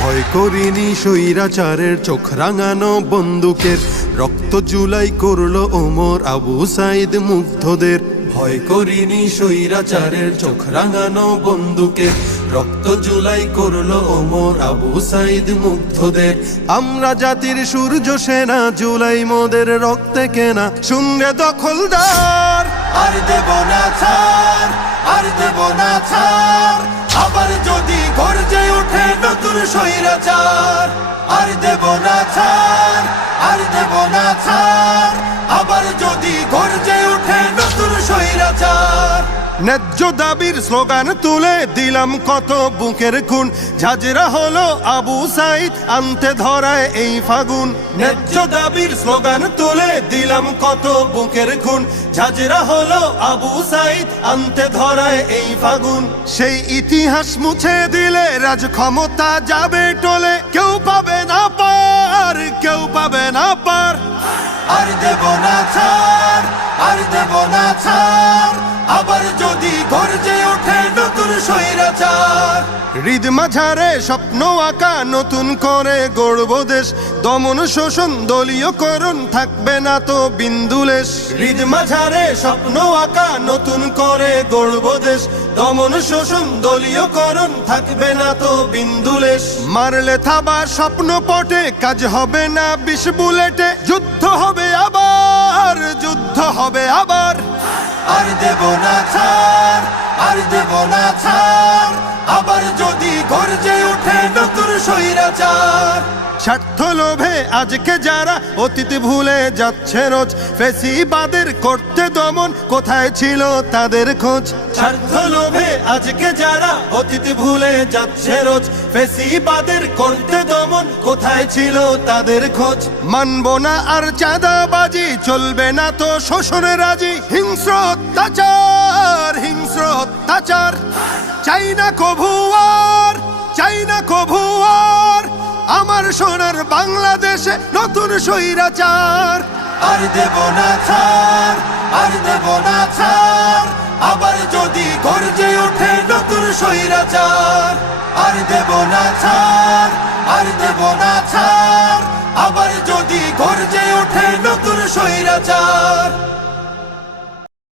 ভয় করিনি সৈরাচারের চোখ রাঙানো বন্দুকের রক্ত জুলাই করলো ওমর আবু সাইদ মুগ্ধদের ভয় করিনি সৈরাচারের চোখ রাঙানো বন্দুকে রক্ত জুলাই করলো ওমর আবু সাইদ মুগ্ধদের আমরা জাতির সূর্য সেনা জুলাই মোদের রক্তে কেনা শুনলে দখলদার আর দেব না ছাড় আর দেব না ছাড় নিষ্ঠুর স্বৈরাচার আর দেব না ছাড় আর দেব না ছাড় আবার যদি ন্যায্য দাবির স্লোগান তুলে দিলাম কত বুকের খুন ঝাঁঝরা হলো আবু সাইদ আনতে ধরায় এই ফাগুন ন্যায্য দাবির স্লোগান তুলে দিলাম কত বুকের খুন ঝাঁঝরা হলো আবু সাইদ আনতে ধরায় এই ফাগুন সেই ইতিহাস মুছে দিলে রাজ ক্ষমতা যাবে টলে কেউ পাবে না পার কেউ পাবে না পার আর দেব না ছাড় আর দেব না ছাড় হৃদ মাঝারে স্বপ্ন আঁকা নতুন করে গড়ব দেশ দমন শোষণ দলীয়করণ থাকবে না তো বিন্দুলেশ হৃদ মাঝারে স্বপ্ন আঁকা নতুন করে গড়ব দেশ দমন শোষণ দলীয়করণ থাকবে না তো বিন্দুলেশ মারলে থাবা স্বপ্ন পটে কাজ হবে না বিষ বুলেটে যুদ্ধ হবে আবার যুদ্ধ হবে আবার আর দেব না ছাড় আর দেব না ছাড় আবার যদি গর্জে ওঠে নতুন স্বৈরাচার স্বার্থ লোভে আজকে যারা অতীত ভুলে যাচ্ছে রোজ ফেসিবাদের করতে দমন কোথায় ছিল তাদের খোঁজ স্বার্থ লোভে আজকে যারা অতীত ভুলে যাচ্ছে রোজ ফেসিবাদের করতে দমন কোথায় ছিল তাদের খোঁজ মানব না আর চাঁদাবাজি চলবে না তো শোষণ রাজি হিংস্র অত্যাচার হিংস্র অত্যাচার চাই না কভুয়ার চাই না কভুয়ার আমার সোনার বাংলাদেশে নতুন স্বৈরাচার আর দেব না ছার আর দেব না ছাড় আবার যদি গর্জে ওঠে নতুন স্বৈরাচার আর দেব না ছাড় আর দেব না ছাড় আবার যদি গর্জে ওঠে নতুন স্বৈরাচার